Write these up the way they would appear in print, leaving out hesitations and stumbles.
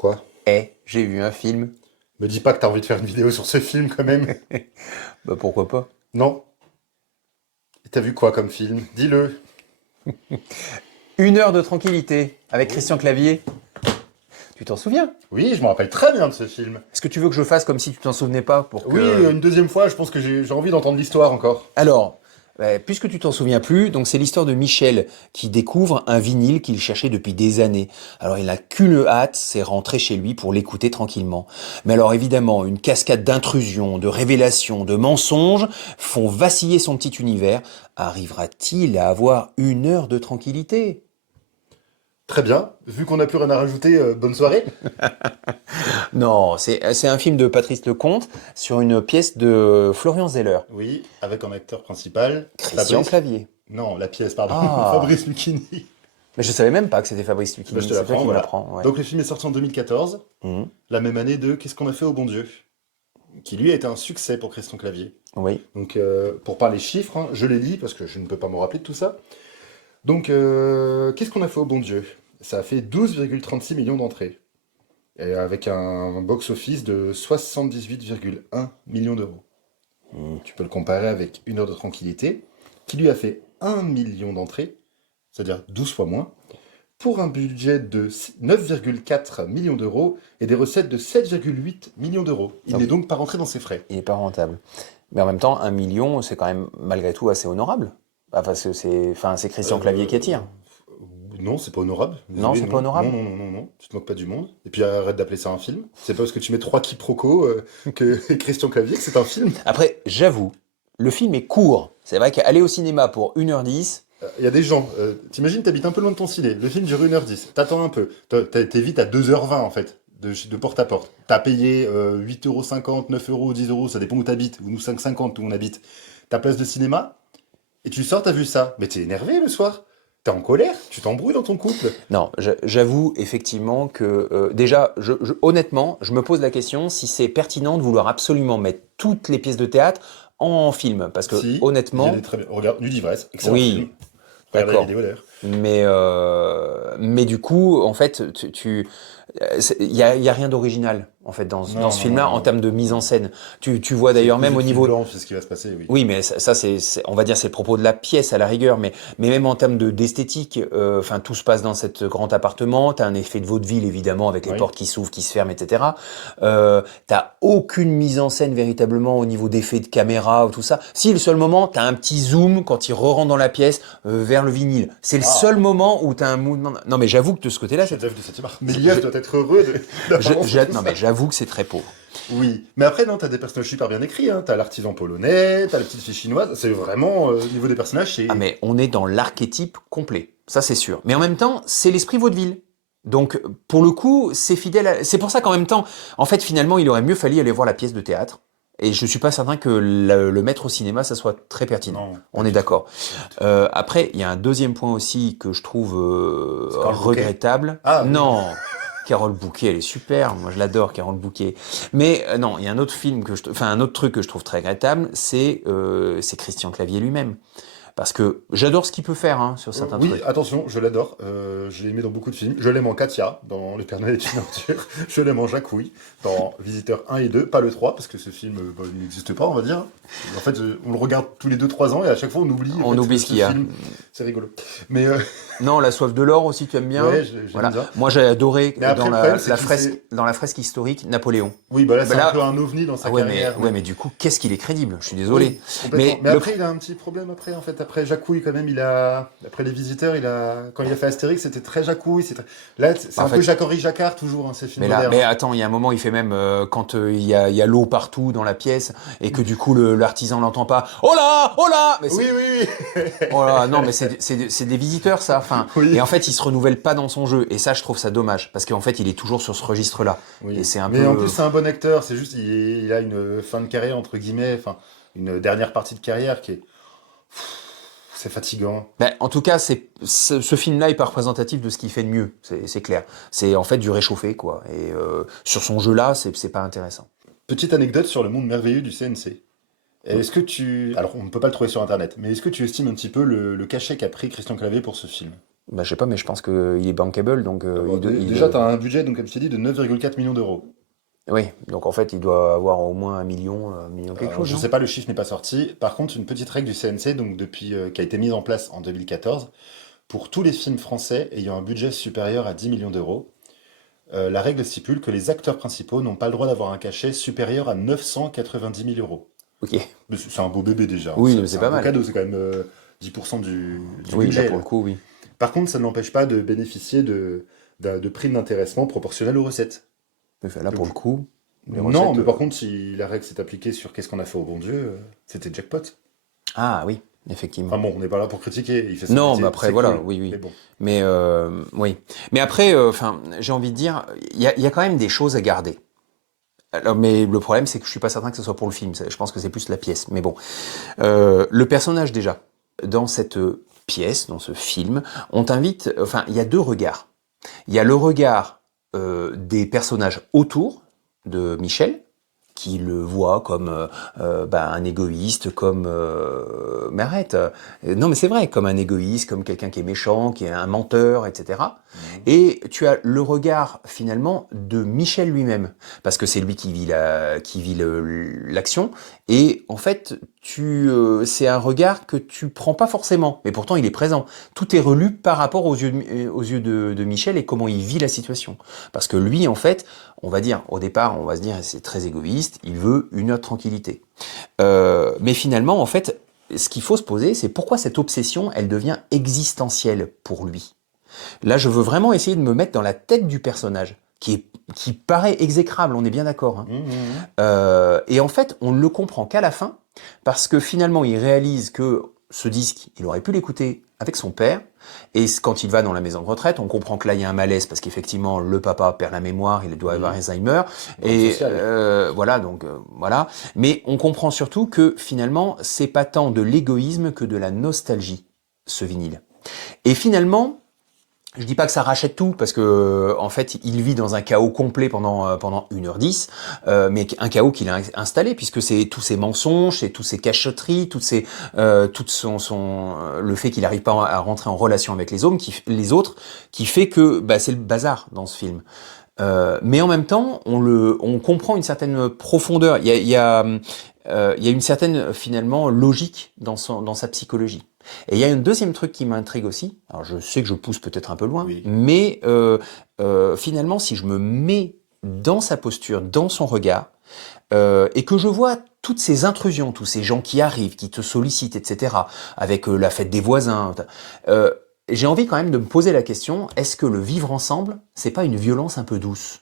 Quoi? J'ai vu un film. Me dis pas que t'as envie de faire une vidéo sur ce film quand même. Bah pourquoi pas? Non? Et t'as vu quoi comme film? Dis-le. Une heure de tranquillité avec Oui. Christian Clavier. Tu t'en souviens? Oui, je me rappelle très bien de ce film. Est-ce que tu veux que je fasse comme si tu t'en souvenais pas pour Oui, que... une deuxième fois, je pense que j'ai envie d'entendre l'histoire encore. Alors, puisque tu t'en souviens plus, donc c'est l'histoire de Michel qui découvre un vinyle qu'il cherchait depuis des années. Alors il n'a qu'une hâte, c'est rentrer chez lui pour l'écouter tranquillement. Mais alors évidemment, une cascade d'intrusions, de révélations, de mensonges font vaciller son petit univers. Arrivera-t-il à avoir une heure de tranquillité? Très bien. Vu qu'on n'a plus rien à rajouter, bonne soirée. Non, c'est un film de Patrice Lecomte sur une pièce de Florian Zeller. Oui, avec en acteur principal, Christian Fabrice. Clavier. Non, la pièce, pardon. Ah, Fabrice Lucchini. mais je savais même pas que c'était Fabrice Bah, je Lucchini, te c'est toi l'apprends, qui me voilà. l'apprends, ouais. Donc le film est sorti en 2014, Mhm. la même année de Qu'est-ce qu'on a fait au bon Dieu, qui lui a été un succès pour Christian Clavier. Oui. Donc pour parler chiffres, hein, je l'ai dit parce que je ne peux pas me rappeler de tout ça. Donc qu'est-ce qu'on a fait au bon Dieu? Ça a fait 12,36 millions d'entrées. Et avec un box-office de 78,1 millions d'euros. Mhm. Tu peux le comparer avec Une heure de tranquillité, qui lui a fait 1 million d'entrées, c'est-à-dire 12 fois moins, pour un budget de 9,4 millions d'euros et des recettes de 7,8 millions d'euros. Il n'est Donc, donc pas rentré dans ses frais. il n'est pas rentable. Mais en même temps, 1 million, c'est quand même malgré tout assez honorable. Enfin, c'est Christian Clavier qui Euh, attire. non, c'est pas honorable. Non, Désolé, c'est pas non. Non, honorable. non, non, non, non. Tu te moques pas du monde. Et puis arrête d'appeler ça un film. C'est pas parce que tu mets trois quiproquos que Christian Clavier que c'est un film. Après, j'avoue, le film est court. C'est vrai qu'aller au cinéma pour 1h10, Il y a des gens, t'imagines, t'habites un peu loin de ton ciné, le film dure 1h10, t'attends un peu, t'es vite à 2h20 en fait, de porte à porte. T'as payé 8,50 €, 9 €, 10 €, ça dépend où t'habites, ou nous 5,50 où on habite. Ta place de cinéma, et tu sors, t'as vu ça. Mais t'es énervé le soir, t'es en colère, tu t'embrouilles dans ton couple. non, j'avoue effectivement que déjà, honnêtement, je me pose la question si c'est pertinent de vouloir absolument mettre toutes les pièces de théâtre en film. Parce que Si, il y a des honnêtement, très bien. Regarde, Nuit d'ivresse, excellent film. oui, Regardez la d'accord. vidéo d'ailleurs. Mais du coup, en fait, il y a rien d'original en fait dans Non, ce non, non, film-là non, en non. termes de mise en scène. Tu vois C'est d'ailleurs même cousu au de fil niveau. blanc, c'est ce qui va se passer, oui. Oui, mais ça on va dire, c'est le propos de la pièce à la rigueur, mais même en termes d'esthétique, enfin, tout se passe dans cet grand appartement. T'as un effet de vaudeville évidemment avec les Oui. portes qui s'ouvrent, qui se ferment, etc. T'as aucune mise en scène véritablement au niveau d'effets de caméra ou tout ça. Si le seul moment, t'as un petit zoom quand il re-rentre dans la pièce vers le vinyle. C'est le seul Ah, moment où t'as un mouvement. Non, mais j'avoue que de ce côté-là, chef-d'œuvre du 7e art. je, Méliès doit être heureux d'apprendre tout non, mais ça. j'avoue que c'est très pauvre. Oui, mais après, non, t'as des personnages super bien écrits, hein. T'as l'artisan polonais, t'as la petite fille chinoise, c'est vraiment, au niveau des personnages, Ah, c'est... mais on est dans l'archétype complet, ça c'est sûr. Mais en même temps, c'est l'esprit vaudeville. Donc, pour le coup, c'est fidèle C'est pour ça qu'en même temps, en fait, finalement, il aurait mieux fallu aller voir la pièce de théâtre. Et je suis pas certain que le mettre au cinéma, ça soit très pertinent. Non, pas On est du tout. d'accord. Pas du tout. Après, il y a un deuxième point aussi que je trouve C'est Carole Bouquet? regrettable. Ah oui, Non, Carole Bouquet, elle est super. Moi, je l'adore, Carole Bouquet. Mais non, il y a un autre film enfin un autre truc que je trouve très regrettable, c'est Christian Clavier lui-même. Parce que j'adore ce qu'il peut faire hein, sur certains oui, trucs. attention, je l'adore, je l'ai aimé dans beaucoup de films. Je l'aime en Katia, dans Le Père Noël est une aventure. Je l'aime en Jacouille, dans Visiteur 1 et 2, pas le 3, parce que ce film bah, il n'existe pas, on va dire. En fait, on le regarde tous les 2 3 ans, et à chaque fois, on oublie en On fait, oublie ce ce qu'il y a. film. C'est rigolo. Mais, Non, La soif de l'or aussi, tu aimes bien. ouais, j'aime Voilà. bien. Moi, j'ai adoré Mais après, le problème, c'est qu'il s'est... dans la fresque historique Napoléon. Oui, bah là, Ben c'est un peu là, un ovni dans ah sa carrière. ouais, mais du coup, qu'est-ce qu'il est crédible. Je suis Oui, désolé. complètement. Mais Mais le, après, il a un petit problème après, en fait. Après Jacouille, quand même, il a... Après les visiteurs, il a... Quand il a fait Astérix, c'était très Jacouille. Là, c'est en un peu fait, Jacques-Henri Jacquard, toujours, hein, ces films mais là, modernes, mais hein. attends, il y a un moment, il fait même quand il y a l'eau partout dans la pièce et que du coup l'artisan l'entend pas. Oh là, oh là. Mais Oui, c'est, oui, oh là, non, mais c'est des visiteurs ça. Enfin, oui. et Oui, en fait, il se renouvelle pas dans son jeu et ça, je trouve ça dommage parce qu'en fait, il est toujours sur ce registre-là et oui. c'est un Mais en plus, peu. c'est un bon acteur. C'est juste, il a une fin de carrière, entre guillemets, enfin, une dernière partie de carrière qui est... C'est fatigant. Ben, en tout cas, ce film-là est pas représentatif de ce qu'il fait de mieux, c'est clair. C'est en fait du réchauffé, quoi. Et sur son jeu-là, c'est pas intéressant. Petite anecdote sur le monde merveilleux du CNC. Est-ce que tu... Alors, on ne peut pas le trouver sur Internet, mais est-ce que tu estimes un petit peu le cachet qu'a pris Christian Clavier pour ce film? Bah, je sais pas, mais je pense qu'il est bankable, donc Bon, déjà, tu as un budget, donc, comme je t'ai dit, de 9,4 millions d'euros. oui, donc en fait, il doit avoir au moins un million quelque Alors, chose, je non? sais pas, le chiffre n'est pas sorti. Par contre, une petite règle du CNC, donc depuis, qui a été mise en place en 2014, pour tous les films français ayant un budget supérieur à 10 millions d'euros, la règle stipule que les acteurs principaux n'ont pas le droit d'avoir un cachet supérieur à 990 000 euros. Ok. Mais c'est un beau bébé déjà, hein. Oui, mais C'est c'est un pas beau mal. cadeau, c'est quand même 10% du Oui, là budget, pour là. le coup, oui. Par contre, ça ne l'empêche pas de bénéficier de primes d'intéressement proportionnelles aux recettes. Mais là pour Donc, le coup, les non, recettes. mais par contre, si la règle s'est appliquée sur qu'est-ce qu'on a fait au bon Dieu, c'était jackpot. Ah oui, effectivement. Enfin bon, on n'est pas là pour critiquer, il fait son Non, mais métier, après, c'est voilà, cool. oui, Mais oui. bon. Mais oui. Mais après, enfin, j'ai envie de dire, il y a quand même des choses à garder. Alors, mais le problème, c'est que je suis pas certain que ce soit pour le film. Je pense que c'est plus la pièce. Mais bon, le personnage déjà dans cette pièce, dans ce film, on t'invite. Enfin, il y a deux regards. Il y a le regard des personnages autour de Michel, qui le voit comme bah, un égoïste, comme... mais arrête, non mais c'est vrai, comme un égoïste, comme quelqu'un qui est méchant, qui est un menteur, etc. Mhm. Et tu as le regard finalement de Michel lui-même, parce que c'est lui qui vit l'action, et en fait, c'est un regard que tu prends pas forcément, mais pourtant il est présent. Tout est relu par rapport aux yeux de Michel et comment il vit la situation. Parce que lui, en fait, on va dire, au départ, on va se dire, c'est très égoïste, il veut une autre tranquillité. Mais finalement, en fait, ce qu'il faut se poser, c'est pourquoi cette obsession, elle devient existentielle pour lui. Là, je veux vraiment essayer de me mettre dans la tête du personnage, qui paraît exécrable, on est bien d'accord, hein. Mhm. Et en fait, on ne le comprend qu'à la fin, parce que finalement, il réalise que ce disque, il aurait pu l'écouter avec son père, et quand il va dans la maison de retraite, on comprend que là, il y a un malaise, parce qu'effectivement, le papa perd la mémoire, il doit avoir Mhm. Alzheimer, Drame et social. voilà, donc voilà. Mais on comprend surtout que finalement, c'est pas tant de l'égoïsme que de la nostalgie, ce vinyle. Et finalement, je dis pas que ça rachète tout parce que en fait il vit dans un chaos complet pendant 1h10, mais un chaos qu'il a installé puisque c'est tous ses mensonges, c'est tous ses cachotteries, tout le fait qu'il n'arrive pas à rentrer en relation avec les autres qui fait que bah, c'est le bazar dans ce film. Mais en même temps, on comprend une certaine profondeur. Il y a une certaine finalement logique dans sa psychologie. Et il y a un deuxième truc qui m'intrigue aussi. Alors je sais que je pousse peut-être un peu loin, Oui. mais finalement, si je me mets dans sa posture, dans son regard, et que je vois toutes ces intrusions, tous ces gens qui arrivent, qui te sollicitent, etc., avec la fête des voisins, euh, j'ai envie quand même de me poser la question, est-ce que le vivre ensemble, c'est pas une violence un peu douce?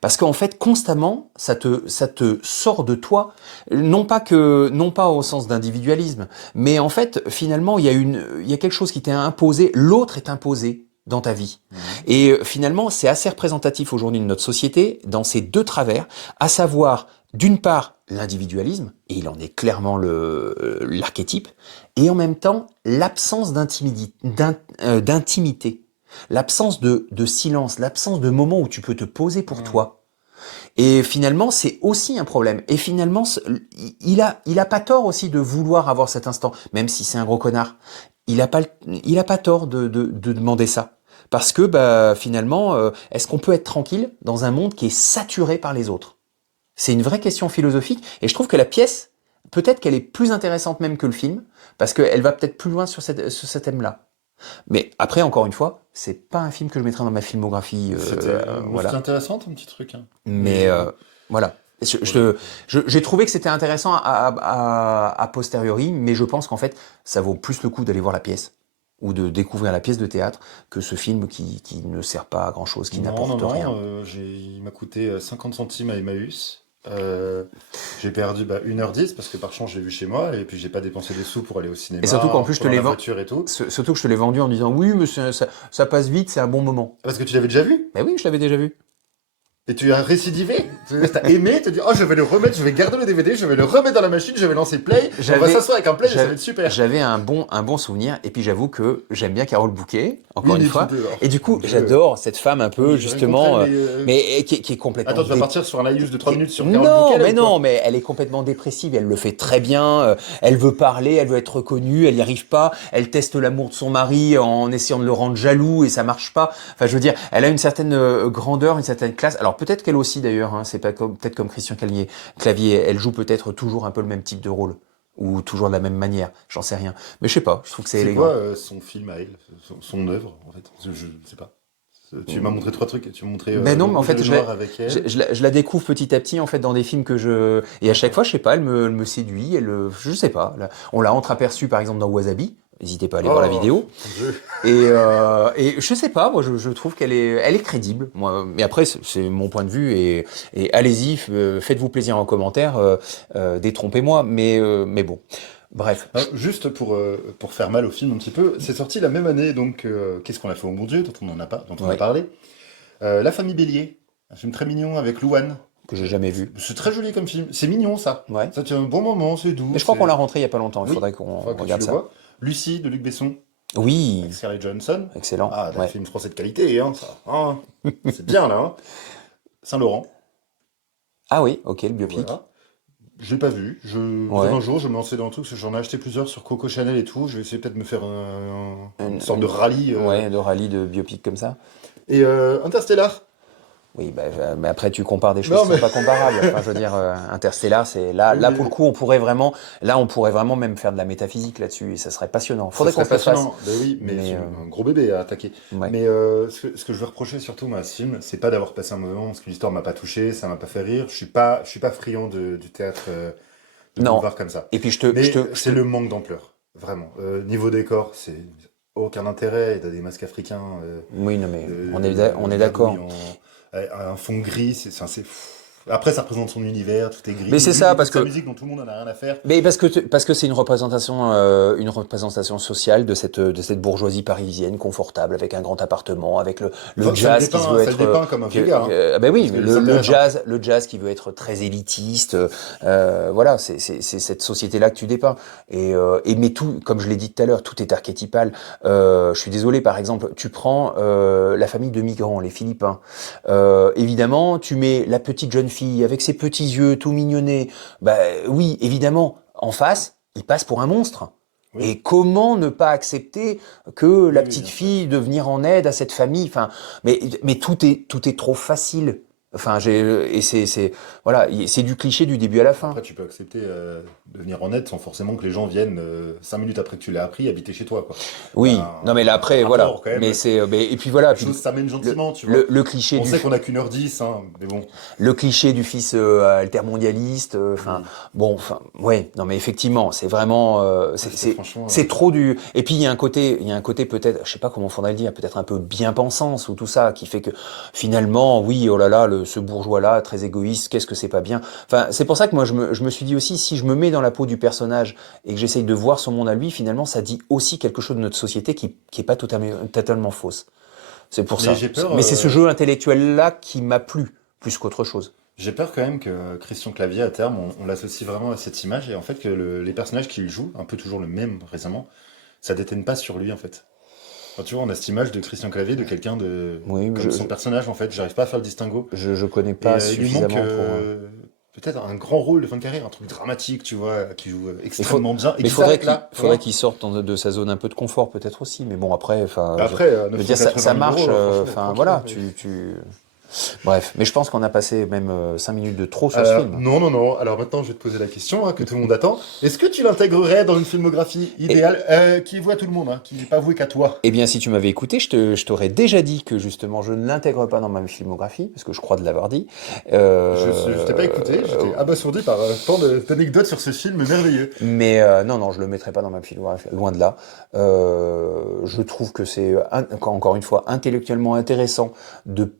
Parce qu'en fait, constamment, ça te sort de toi, non pas au sens d'individualisme, mais en fait, finalement, il y a quelque chose qui t'est imposé, l'autre est imposé dans ta vie. Mhm. Et finalement, c'est assez représentatif aujourd'hui de notre société, dans ces deux travers, à savoir, d'une part, l'individualisme, et il en est clairement l'archétype, et en même temps, l'absence d'intimité, l'absence de silence, l'absence de moments où tu peux te poser pour Mhm. toi. Et finalement, c'est aussi un problème. Et finalement, il a pas tort aussi de vouloir avoir cet instant, même si c'est un gros connard. Il a pas tort de demander ça. Parce que bah, finalement, est-ce qu'on peut être tranquille dans un monde qui est saturé par les autres? C'est une vraie question philosophique. Et je trouve que la pièce, peut-être qu'elle est plus intéressante même que le film, parce qu'elle va peut-être plus loin sur ce thème-là. Mais après, encore une fois, c'est pas un film que je mettrai dans ma filmographie, Bon, c'était voilà. intéressant ton petit truc, hein. Mais Mais bon, voilà. voilà. J'ai trouvé que c'était intéressant a posteriori, mais je pense qu'en fait, ça vaut plus le coup d'aller voir la pièce ou de découvrir la pièce de théâtre que ce film qui ne sert pas à grand-chose, qui Non, non, n'apporte rien. non, il m'a coûté 50 centimes à Emmaüs. Euh, j'ai perdu 1h10 parce que par chance je l'ai vu chez moi et puis j'ai pas dépensé des sous pour aller au Et surtout qu'en cinéma, plus, pendant la voiture et tout. surtout que je te l'ai vendu en disant oui, mais ça passe vite, c'est un bon moment. Parce que tu l'avais déjà vu? Ben oui, je l'avais déjà vu. Et tu as récidivé. T'as aimé, tu as dit, oh, je vais le remettre, je vais garder le DVD, je vais le remettre dans la machine, je vais lancer play, on va J'avais- s'asseoir avec un play et ça va J'avais être super. j'avais un bon souvenir, et puis j'avoue que j'aime bien Carole Bouquet, encore Oui, une mais fois. tu Et du coup, mon Dieu. j'adore cette femme un peu, Oui, j'ai rien contre justement, elle, mais qui est complètement Attends, tu vas partir sur un laïus de 3 minutes sur Carole Non, Bouquet, là, mais ou quoi? non, mais elle est complètement dépressive, elle le fait très bien, elle veut parler, elle veut être reconnue, elle n'y arrive pas, elle teste l'amour de son mari en essayant de le rendre jaloux et ça marche pas. Enfin, je veux dire, elle a une certaine grandeur, une certaine classe. Alors peut-être qu'elle aussi d'ailleurs, hein, c'est pas comme, peut-être comme Christian Clavier, elle joue peut-être toujours un peu le même type de rôle ou toujours de la même manière, j'en sais rien. Mais je sais pas, je trouve que c'est C'est quoi élégant. son film à elle, son œuvre, en fait? Je sais pas. Tu m'as montré 3 trucs. Tu m'as montré Ben Le non, mais en Rouge et fait, le Noir avec elle. je la découvre petit à petit en fait dans des films que je et à chaque D'accord. fois, je sais pas, elle me séduit, je sais pas. On l'a entreaperçu par exemple dans Wasabi. N'hésitez pas à aller voir la Oh, vidéo. mon Dieu. Et je sais pas, moi je trouve elle est crédible. Moi, mais après c'est mon point de vue et allez-y, faites-vous plaisir en commentaire, détrompez-moi. Mais bon, bref. Juste pour faire mal au film un petit peu, c'est sorti la même année, donc Qu'est-ce qu'on a fait au bon Dieu, dont on a Ouais, parlé. La famille Bélier, un film très mignon avec Louane. que j'ai jamais vu. C'est très joli comme film, c'est mignon ça. Ouais. Ça tient un bon moment, c'est Mais doux, je crois qu'on c'est... l'a rentré il y a pas longtemps. Il Oui, faudrait qu'on faudra que tu regarde le ça. vois. Lucie de Luc Besson, Oui, avec Scarlett Johansson. excellent. Ah, t'as un Ouais. film français de qualité, hein, ça. Hein. C'est bien là, hein. Saint-Laurent, Ah oui, ok, le biopic. voilà. Je l'ai pas vu. Peut-être Ouais. un jour, je vais me lancer dans le truc, parce que j'en ai acheté plusieurs sur Coco Chanel et tout. Je vais essayer peut-être de me faire une sorte de rallye. Ouais, de rallye de biopic comme ça. Et Interstellar. Oui, mais après tu compares des choses Non, qui mais... sont pas comparables. Enfin, je veux dire, Interstellar, c'est là, Oui, là mais pour le coup, on pourrait vraiment même faire de la métaphysique là-dessus et ça serait passionnant. ça Faudrait qu'on serait se le fasse. passionnant. Ben oui, mais Mais c'est un gros bébé à attaquer. ouais. Mais ce que je veux reprocher surtout moi, à ce film, c'est pas d'avoir passé un mauvais moment, parce que l'histoire m'a pas touché, ça m'a pas fait rire. Je suis pas friand du théâtre de Non. boulevard comme ça. Et puis Mais c'est le manque d'ampleur, vraiment. Niveau décor, c'est aucun intérêt. T'as des masques africains, Oui, non mais on est gargouilles d'accord. un fond gris, c'est après, ça représente son univers, tout est Mais gris. c'est Lui, il ça écoute parce sa que musique dont tout le monde en a rien à faire. Mais parce que c'est une représentation sociale de cette bourgeoisie parisienne confortable avec un grand appartement, avec le Enfin, jazz qui se veut ça le être dépeint comme un vieux gars, hein, ben oui, parce mais qu'il s'intéresse un peu. le jazz qui veut être très élitiste, voilà, c'est cette société-là que tu dépeins. Mais tout, comme je l'ai dit tout à l'heure, tout est archétypal. Je suis désolé, par exemple, tu prends la famille de migrants, les Philippins. Évidemment, tu mets la petite jeune fille avec ses petits yeux tout mignonnés. Bah oui, évidemment, en face, il passe pour un monstre. Oui, Et comment ne pas accepter que la oui, oui, petite bien sûr. fille de venir en aide à cette famille, enfin, mais tout est trop facile. Enfin, voilà, c'est du cliché du début à la fin. Après, tu peux accepter de venir en aide sans forcément que les gens viennent 5 minutes après que tu l'aies appris habiter chez toi, quoi. Il y a Oui, non mais là un après, voilà. rapport quand même. Mais et puis voilà, Les puis choses s'amènent gentiment, tu vois. le cliché On sait qu'on a qu'1h10, hein, mais bon. le cliché du fils altermondialiste, enfin Oui. bon, enfin ouais, non mais effectivement, c'est vraiment, Franchement. c'est trop du. Et puis il y a un côté peut-être, je sais pas comment on faudrait le dire, peut-être un peu bien-pensance ou tout ça, qui fait que finalement, oui, oh là là, ce bourgeois-là, très égoïste, qu'est-ce que c'est pas bien. Enfin, c'est pour ça que moi je me suis dit aussi, si je me mets dans la peau du personnage et que j'essaye de voir son monde à lui, finalement, ça dit aussi quelque chose de notre société qui est pas totalement fausse. C'est pour Mais ça. Mais c'est ce jeu intellectuel-là qui m'a plu, plus qu'autre chose. j'ai peur quand même que Christian Clavier, à terme, on l'associe vraiment à cette image, et en fait que les personnages qu'il joue, un peu toujours le même récemment, ça déteine pas sur lui, en fait. Enfin, tu vois, on a cette image de Christian Clavier, de quelqu'un de... Oui, comme son personnage, en fait, j'arrive pas à faire le distinguo. je connais Et pas il lui manque suffisamment pour. peut-être un grand rôle de fin de carrière, un truc dramatique, tu vois, qui joue Il faut, extrêmement bien, et mais qui s'arrête là, tu faudrait vois. qu'il sorte de sa zone un peu de confort peut-être aussi. Mais bon après, enfin, Après, je veux dire 980 ça 000 marche. euros, franchement, Enfin tranquille, voilà, hein. Bref, mais je pense qu'on a passé même 5 minutes de trop sur ce film. Non, non, non. Alors maintenant, je vais te poser la question que tout le monde attend. Est-ce que tu l'intégrerais dans une filmographie Et, idéale qui est vouée à tout le monde, hein, qui n'est pas vouée qu'à toi? eh bien, si tu m'avais écouté, je t'aurais déjà dit que justement, je ne l'intègre pas dans ma filmographie, parce que je crois de l'avoir dit. Je t'ai pas écouté, j'étais abasourdi par tant d'anecdotes sur ce film merveilleux. Mais non, non, je le mettrai pas dans ma filmographie, loin de là. Je trouve que c'est, encore une fois, intellectuellement intéressant de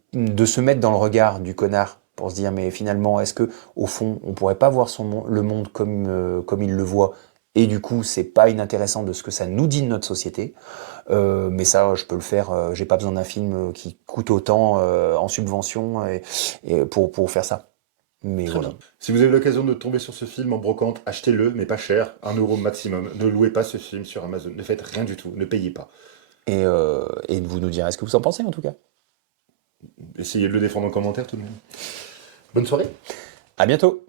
se mettre dans le regard du connard pour se dire, mais finalement, est-ce que, au fond, on pourrait pas voir le monde comme il le voit et du coup, c'est pas inintéressant de ce que ça nous dit de notre société. Mais ça, je peux le faire. J'ai pas besoin d'un film qui coûte autant en subvention pour faire ça. Mais Très voilà. bien. Si vous avez l'occasion de tomber sur ce film en brocante, achetez-le, mais pas cher, 1 € maximum. Ne louez pas ce film sur Amazon. Ne faites rien du tout. Ne payez pas. Et vous nous direz ce que vous en pensez en tout cas. Essayez de le défendre en commentaire tout de même. Bonne soirée. À bientôt!